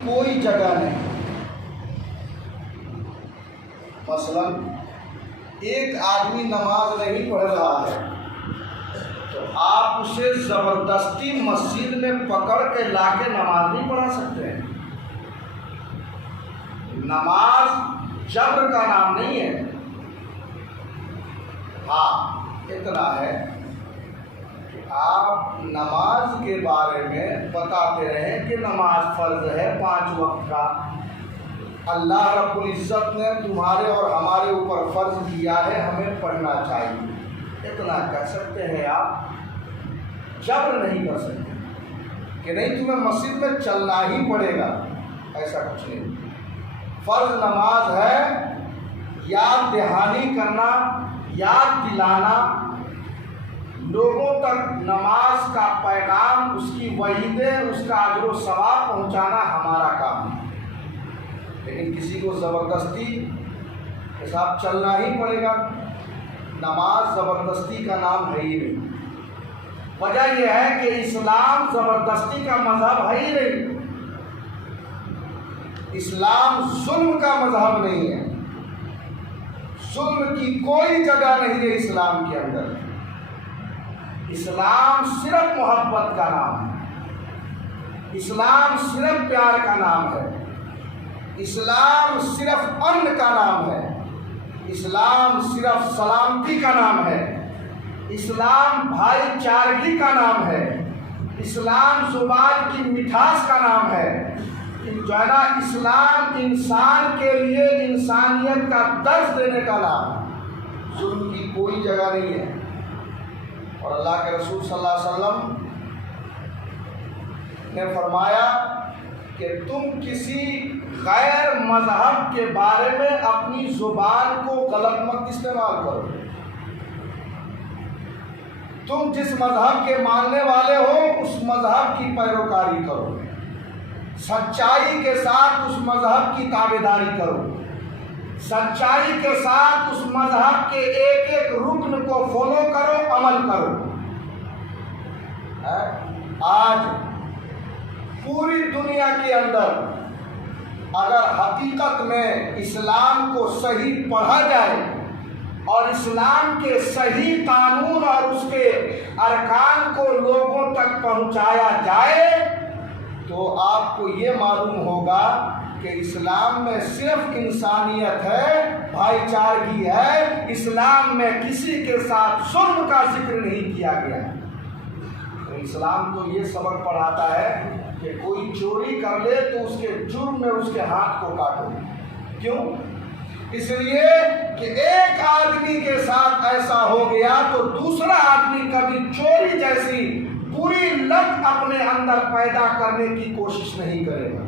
کوئی جگہ نہیں۔ مثلا ایک آدمی نماز نہیں پڑھ رہا ہے تو آپ اسے زبردستی مسجد میں پکڑ کے لا کے نماز نہیں پڑھا سکتے ہیں۔ نماز جبر کا نام نہیں ہے۔ ہاں اتنا ہے کہ آپ نماز کے بارے میں بتاتے رہیں کہ نماز فرض ہے 5 وقت کا، اللہ رب العزت نے تمہارے اور ہمارے اوپر فرض کیا ہے، ہمیں پڑھنا چاہیے، اتنا کہہ سکتے ہیں آپ۔ جبر نہیں کر سکتے کہ نہیں تمہیں مسجد میں چلنا ہی پڑے گا، ایسا کچھ نہیں۔ فرض نماز ہے، یاد دہانی کرنا، یاد دلانا، لوگوں تک نماز کا پیغام، اس کی وعیدیں، اس کا اجر و ثواب پہنچانا ہمارا کام ہے۔ لیکن کسی کو زبردستی کہ صاحب چلنا ہی پڑے گا، نماز زبردستی کا نام ہے ہی نہیں۔ وجہ یہ ہے کہ اسلام زبردستی کا مذہب ہے ہی نہیں، اسلام ظلم کا مذہب نہیں ہے، ظلم کی کوئی جگہ نہیں ہے اسلام کے اندر۔ اسلام صرف محبت کا نام ہے، اسلام صرف پیار کا نام ہے، اسلام صرف امن کا نام ہے، اسلام صرف سلامتی کا نام ہے، اسلام بھائی چارگی کا نام ہے، اسلام زبان کی مٹھاس کا نام ہے، جو ہے نا اسلام انسان کے لیے انسانیت کا درس دینے کا نام ہے، ظلم کی کوئی جگہ نہیں ہے۔ اور اللہ کے رسول صلی اللہ علیہ وسلم نے فرمایا کہ تم کسی غیر مذہب کے بارے میں اپنی زبان کو غلط مت استعمال کرو۔ تم جس مذہب کے ماننے والے ہو اس مذہب کی پیروکاری کرو، سچائی کے ساتھ اس مذہب کی تابعداری کرو، سچائی کے ساتھ اس مذہب کے ایک ایک رکن کو فالو کرو، عمل کرو۔ آج پوری دنیا کے اندر اگر حقیقت میں اسلام کو صحیح پڑھا جائے اور اسلام کے صحیح قانون اور اس کے ارکان کو لوگوں تک پہنچایا جائے تو آپ کو یہ معلوم ہوگا کہ اسلام میں صرف انسانیت ہے، بھائی چارگی ہے، اسلام میں کسی کے ساتھ ظلم کا ذکر نہیں کیا گیا ہے۔ اسلام تو یہ سبق پڑھاتا ہے کہ کوئی چوری کر لے تو اس کے جرم میں اس کے ہاتھ کو کاٹو۔ کیوں؟ اس لیے کہ ایک آدمی کے ساتھ ایسا ہو گیا تو دوسرا آدمی کبھی چوری جیسی بری لت اپنے اندر پیدا کرنے کی کوشش نہیں کرے گا۔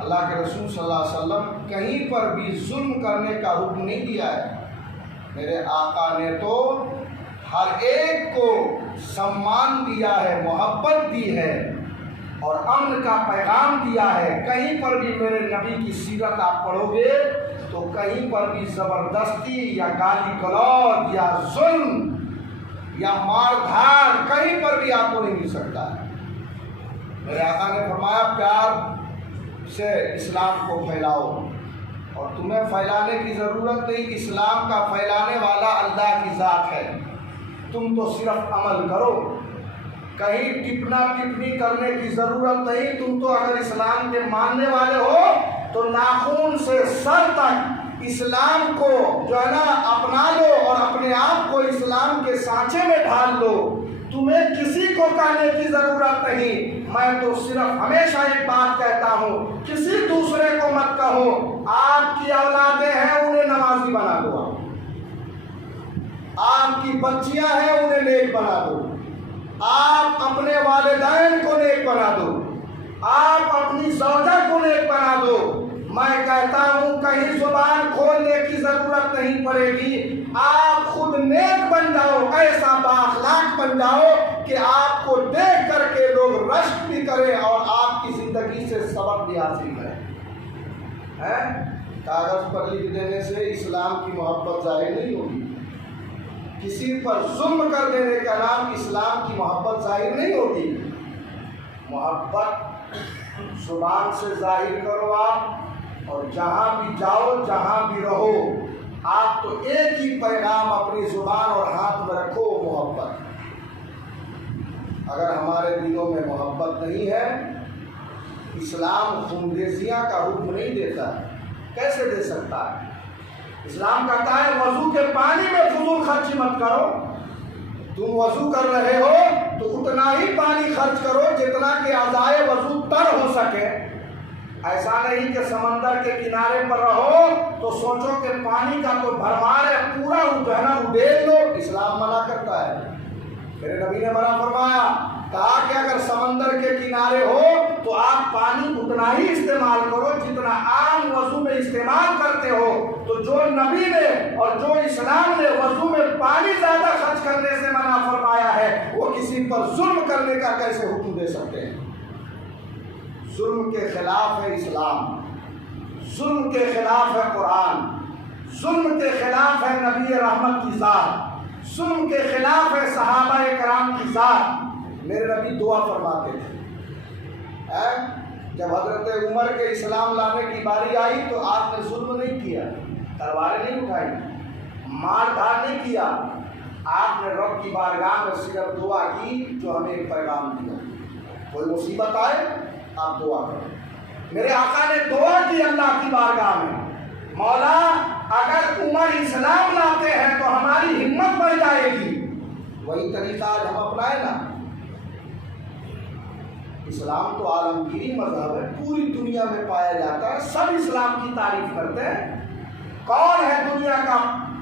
اللہ کے رسول صلی اللہ علیہ وسلم کہیں پر بھی ظلم کرنے کا حکم نہیں دیا ہے۔ میرے آقا نے تو ہر ایک کو سمان دیا ہے، محبت دی ہے اور امن کا پیغام دیا ہے۔ کہیں پر بھی میرے نبی کی سیرت آپ پڑھو گے تو کہیں پر بھی زبردستی یا گالی گلوچ یا ظلم یا مار دھاڑ کہیں پر بھی آپ کو نہیں مل سکتا ہے۔ میرے آقا نے فرمایا پیار سے اسلام کو پھیلاؤ، اور تمہیں پھیلانے کی ضرورت نہیں، اسلام کا پھیلانے والا اللہ کی ذات ہے، تم تو صرف عمل کرو، کہیں ٹپنا ٹپنی کرنے کی ضرورت نہیں۔ تم تو اگر اسلام کے ماننے والے ہو تو ناخن سے سر تک اسلام کو جو ہے نا اپنا لو اور اپنے آپ کو اسلام کے سانچے میں ڈھال لو۔ تمہیں کسی کو کہنے کی ضرورت نہیں، میں تو صرف ہمیشہ ایک بات کہتا ہوں، کسی دوسرے کو مت کہو آپ کی اولادیں ہیں انہیں نمازی بنا دو، آپ کی بچیاں ہیں انہیں نیک بنا دو، آپ اپنے والدین کو نیک بنا دو، آپ اپنی زوجہ کو نیک بنا دو۔ میں کہتا ہوں کہیں زبان کھولنے کی ضرورت نہیں پڑے گی، آپ خود نیک بن جاؤ، ایسا بااخلاق بن جاؤ کہ آپ کو دیکھ کر کے لوگ رشک بھی کریں اور آپ کی زندگی سے سبق بھی حاصل کریں۔ کاغذ پر لکھ دینے سے اسلام کی محبت ظاہر نہیں ہوگی، کسی پر ظلم کر دینے کا نام اسلام کی محبت ظاہر نہیں ہوگی۔ محبت زبان سے ظاہر کرو آپ، اور جہاں بھی جاؤ جہاں بھی رہو آپ تو ایک ہی پیغام اپنی زبان اور ہاتھ میں رکھو، محبت۔ اگر ہمارے دلوں میں محبت نہیں ہے، اسلام خونریزیاں کا حکم نہیں دیتا، کیسے دے سکتا ہے؟ اسلام کہتا ہے وضو کے پانی میں فضول خرچی مت کرو۔ تم وضو کر رہے ہو تو اتنا ہی پانی خرچ کرو جتنا کہ اعضائے وضو تر ہو سکے۔ ایسا نہیں کہ سمندر کے کنارے پر رہو تو سوچو کہ پانی کا تو بھرمار ہے، پورا جہنا ڈیل لو۔ اسلام منع کرتا ہے۔ میرے نبی نے منع فرمایا، کہا کہ اگر سمندر کے کنارے ہو تو آپ پانی اتنا ہی استعمال کرو جتنا عام وضو میں استعمال کرتے ہو۔ تو جو نبی نے اور جو اسلام نے وضو میں پانی زیادہ خرچ کرنے سے منع فرمایا ہے، وہ کسی پر ظلم کرنے کا کیسے حکم دے سکتے ہیں؟ ظلم کے خلاف ہے اسلام، ظلم کے خلاف ہے قرآن، ظلم کے خلاف ہے نبی رحمت کی ذات، ظلم کے خلاف ہے صحابہ کرام کی ذات۔ میرے نبی دعا فرماتے تھے، جب حضرت عمر کے اسلام لانے کی باری آئی تو آپ نے ظلم نہیں کیا، تلواریں نہیں اٹھائی، مار دھار نہیں کیا، آپ نے رب کی بارگاہ میں صرف دعا کی جو ہمیں ایک پیغام دیا، کوئی مصیبت آئے آپ دعا کریں۔ میرے آقا نے دعا کی اللہ کی بارگاہ میں، مولا اگر عمر اسلام لاتے ہیں تو ہماری ہمت بڑھ جائے گی۔ وہی طریقہ آج ہم اپنائیں نا۔ اسلام تو عالمگیری مذہب ہے، پوری دنیا میں پایا جاتا ہے، سب اسلام کی تعریف کرتے ہیں۔ کون ہے دنیا کا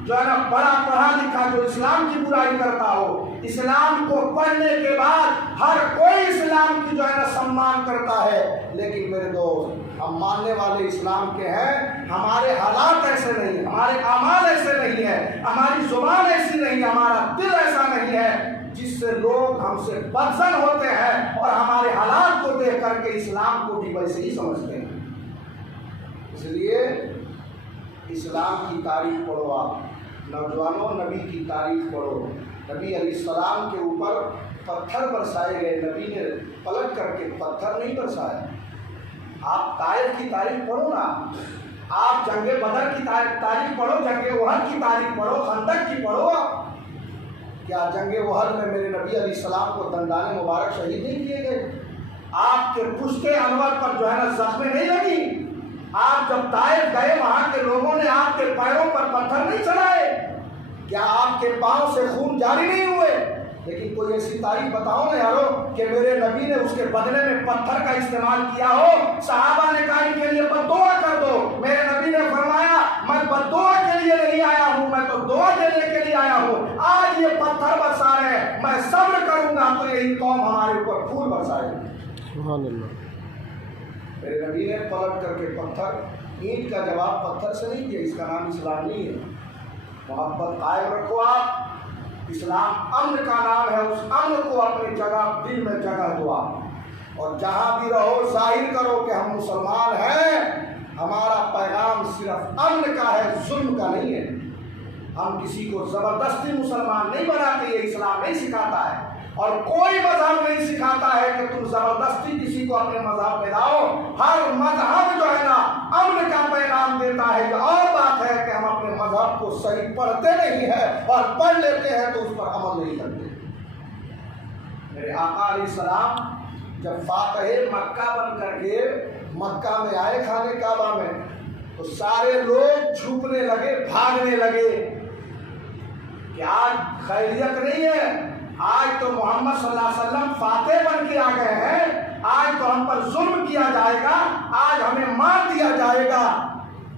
جو ہے نا بڑا پڑھا لکھا جو اسلام کی برائی کرتا ہو؟ اسلام کو پڑھنے کے بعد ہر کوئی اسلام کی جو ہے نا سمان کرتا ہے، لیکن میرے دوست ہم ماننے والے اسلام کے ہیں، ہمارے حالات ایسے نہیں ہیں، ہمارے اعمال ایسے نہیں ہیں، ہماری زبان ایسی نہیں ہے، ہمارا دل ایسا نہیں ہے جس سے لوگ ہم سے بدزن ہوتے ہیں اور ہمارے حالات کو دیکھ کر کے اسلام کو بھی ویسے ہی سمجھتے ہیں۔ اس لیے اسلام کی تاریخ پڑھو آپ نوجوانوں، نبی کی تاریخ پڑھو۔ نبی علیہ السلام کے اوپر پتھر برسائے گئے، نبی نے پلٹ کر کے پتھر نہیں برسائے۔ آپ طائف کی تاریخ پڑھو نا، آپ جنگ بدر کی تاریخ پڑھو، جنگ احد کی تاریخ پڑھو، خندق کی پڑھو۔ کیا جنگ احد میں میرے نبی علیہ السلام کو دندان مبارک شہید نہیں کیے گئے؟ آپ کے پشت انور پر جو ہے نا زخمیں نہیں لگی؟ آپ جب طائف گئے وہاں کے لوگوں نے آپ کے پیروں پر پتھر نہیں چلائے؟ کیا آپ کے پاؤں سے خون جاری نہیں ہوئے؟ لیکن کوئی ایسی تاریخ بتاؤ نا یارو کہ میرے نبی نے اس کے بدلے میں پتھر کا استعمال کیا ہو۔ صحابہ نے کہا ان کے لیے بد دعا کر دو، میرے نبی نے فرمایا میں بد دعا کے لیے نہیں آیا ہوں، میں تو دعا دینے کے لیے آیا ہوں۔ آج یہ پتھر برسا رہے ہیں، میں صبر کروں گا تو یہی قوم ہمارے اوپر پھول برسائے گی۔ سبحان اللہ۔ میرے نبی نے پلٹ کر کے پتھر، اینٹ کا جواب پتھر سے نہیں دیا، اس کا نام اسلام نہیں ہے۔ محبت قائم رکھو آپ، اسلام امن کا نام ہے، اس امن کو اپنی جگہ دل میں جگہ دو آپ، اور جہاں بھی رہو ظاہر کرو کہ ہم مسلمان ہیں، ہمارا پیغام صرف امن کا ہے، ظلم کا نہیں ہے۔ ہم کسی کو زبردستی مسلمان نہیں بناتے، یہ اسلام نہیں سکھاتا ہے، اور کوئی مذہب نہیں سکھاتا ہے کہ تم زبردستی کسی کو اپنے مذہب میں لاؤ۔ ہر مذہب جو ہے نا امن کا پیغام دیتا ہے۔ یہ اور بات ہے کہ ہم اپنے مذہب کو صحیح پڑھتے نہیں ہیں، اور پڑھ لیتے ہیں تو اس پر عمل نہیں کرتے۔ میرے آقا علیہ السلام جب فاتح مکہ بن کر کے مکہ میں آئے خانے کعبہ میں، تو سارے لوگ چھپنے لگے، بھاگنے لگے کہ آج خیریت نہیں ہے، آج تو محمد صلی اللہ علیہ وسلم فاتح بن کے آ گئے ہیں، آج تو ہم پر ظلم کیا جائے گا، آج ہمیں مار دیا جائے گا۔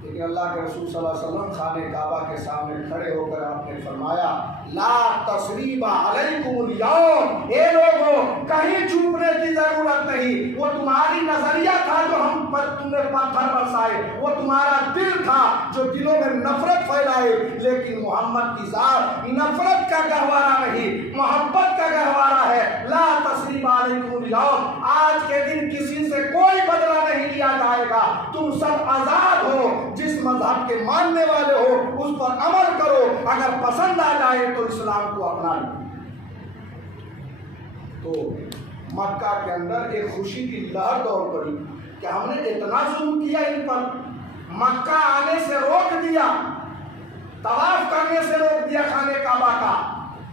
لیکن اللہ کے رسول صلی اللہ علیہ وسلم خانہ کعبہ کے سامنے کھڑے ہو کر آپ نے فرمایا لا تثریب علیکم اليوم، اے لوگوں کہیں چھپنے کی ضرورت نہیں، وہ تمہاری نظریہ تھا جو ہم پر تم نے پتھر برسائے، وہ تمہارا دل تھا جو دلوں میں نفرت پھیلائے، لیکن محمد کی ذات نفرت کا گہوارہ نہیں، محبت کا گہوارہ ہے۔ لا تثریب علیکم اليوم، آج کے دن کسی سے کوئی بدلہ نہیں لیا جائے گا، تم سب آزاد ہو، جس مذہب کے ماننے والے ہو اس پر عمل کرو، اگر پسند آ جائے تو اسلام کو اپنا لو۔ تو مکہ کے اندر ایک خوشی کی لہر دوڑ پڑی کہ ہم نے اتنا ظلم کیا ان پر، مکہ آنے سے روک دیا، طواف کرنے سے روک دیا خانے کعبہ کا،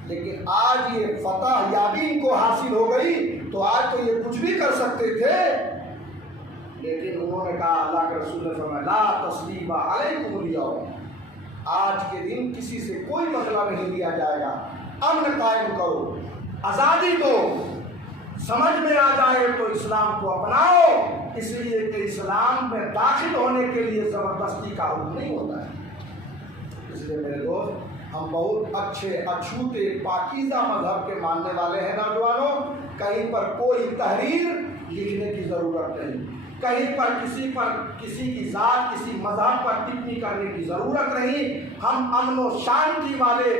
لیکن آج یہ فتح یابی ان کو حاصل ہو گئی تو آج تو یہ کچھ بھی کر سکتے تھے، لیکن انہوں نے کہا، اللہ کے رسول نے فرمایا لا تثریب علیکم الیوم، آج کے دن کسی سے کوئی بدلہ نہیں لیا جائے گا، امن قائم کرو، آزادی دو، سمجھ میں آ جائے تو اسلام کو اپناؤ، اس لیے کہ اسلام میں داخل ہونے کے لیے زبردستی کا حکم نہیں ہوتا ہے۔ اس لیے میرے دوست، ہم بہت اچھے اچھوتے پاکیزہ مذہب کے ماننے والے ہیں نوجوانوں، کہیں پر کوئی تحریر لکھنے کی ضرورت نہیں، کہیں پر کسی کی ذات کسی مذہب پر ٹپنی کرنے کی ضرورت نہیں، ہم امن و شانتی والے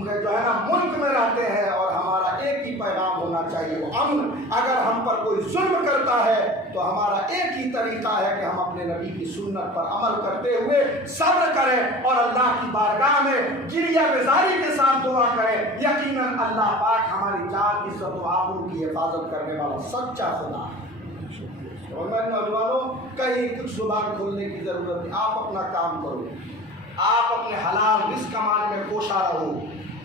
جو ہے نا ملک میں رہتے ہیں اور ہمارا ایک ہی پیغام ہونا چاہیے وہ امن۔ اگر ہم پر کوئی ظلم کرتا ہے تو ہمارا ایک ہی طریقہ ہے کہ ہم اپنے نبی کی سنت پر عمل کرتے ہوئے صبر کریں اور اللہ کی بارگاہ میں گریہ گزاری کے ساتھ دعا کریں، یقیناً اللہ پاک ہماری جان عزت و آبرو کی حفاظت کرنے والا سچا خدا ہے۔ اور میں نوجوانوں، کہیں کچھ زبان کھولنے کی ضرورت نہیں، آپ اپنا کام کرو، آپ اپنے حلال رزق کمانے میں کوشاں رہو،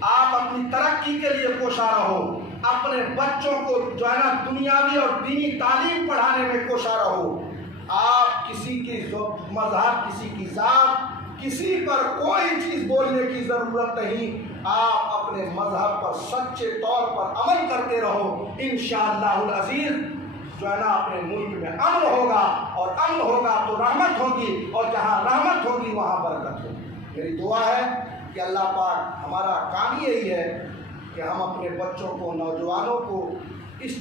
آپ اپنی ترقی کے لیے کوشاں رہو، اپنے بچوں کو جو ہے نا دنیاوی اور دینی تعلیم پڑھانے میں کوشاں رہو، آپ کسی کی مذہب، کسی کی ذات، کسی پر کوئی چیز بولنے کی ضرورت نہیں، آپ اپنے مذہب پر سچے طور پر عمل کرتے رہو، انشاءاللہ العزیز جو ہے نا اپنے ملک میں امن ہوگا، اور امن ہوگا تو رحمت ہوگی، اور جہاں رحمت ہوگی وہاں برکت ہوگی۔ میری دعا ہے کہ اللہ پاک، ہمارا کام یہی ہے کہ ہم اپنے بچوں کو، نوجوانوں کو اس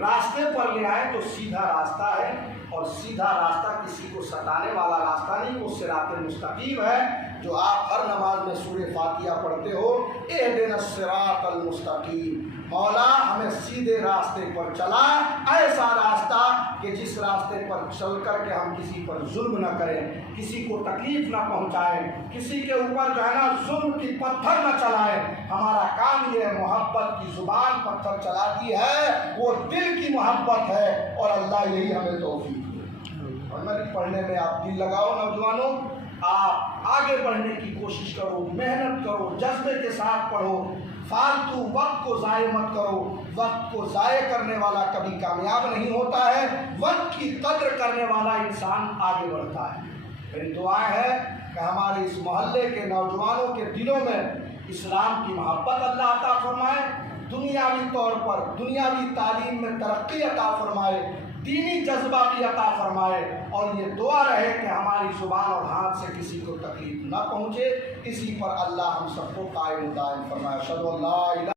راستے پر لے آئیں تو سیدھا راستہ ہے، اور سیدھا راستہ کسی کو ستانے والا راستہ نہیں، وہ صراط مستقیم ہے جو آپ ہر نماز میں سورہ فاتحہ پڑھتے ہو، اہدنا الصراط المستقیم، مولا ہمیں سیدھے راستے پر چلا، ایسا راستہ کہ جس راستے پر چل کر کے ہم کسی پر ظلم نہ کریں، کسی کو تکلیف نہ پہنچائیں، کسی کے اوپر جو ہے نا ظلم کی پتھر نہ چلائیں۔ ہمارا کام یہ ہے، محبت کی زبان پتھر چلاتی ہے، وہ دل کی محبت ہے، اور اللہ یہی ہمیں توفیق دے۔ اور میں پڑھنے میں آپ دل لگاؤ نوجوانوں، آپ آگے بڑھنے کی کوشش کرو، محنت کرو، جذبے کے ساتھ پڑھو، فالتو وقت کو ضائع مت کرو، وقت کو ضائع کرنے والا کبھی کامیاب نہیں ہوتا ہے، وقت کی قدر کرنے والا انسان آگے بڑھتا ہے۔ میری دعا ہے کہ ہمارے اس محلے کے نوجوانوں کے دلوں میں اسلام کی محبت اللہ عطا فرمائے، دنیاوی طور پر دنیاوی تعلیم میں ترقی عطا فرمائے، دینی جذبہ بھی عطا فرمائے، اور یہ دعا رہے کہ ہماری زبان اور ہاتھ سے کسی کو تکلیف نہ پہنچے۔ اسی پر اللہ ہم سب کو قائم و دائم فرمائے۔ اشہد ان لا الہ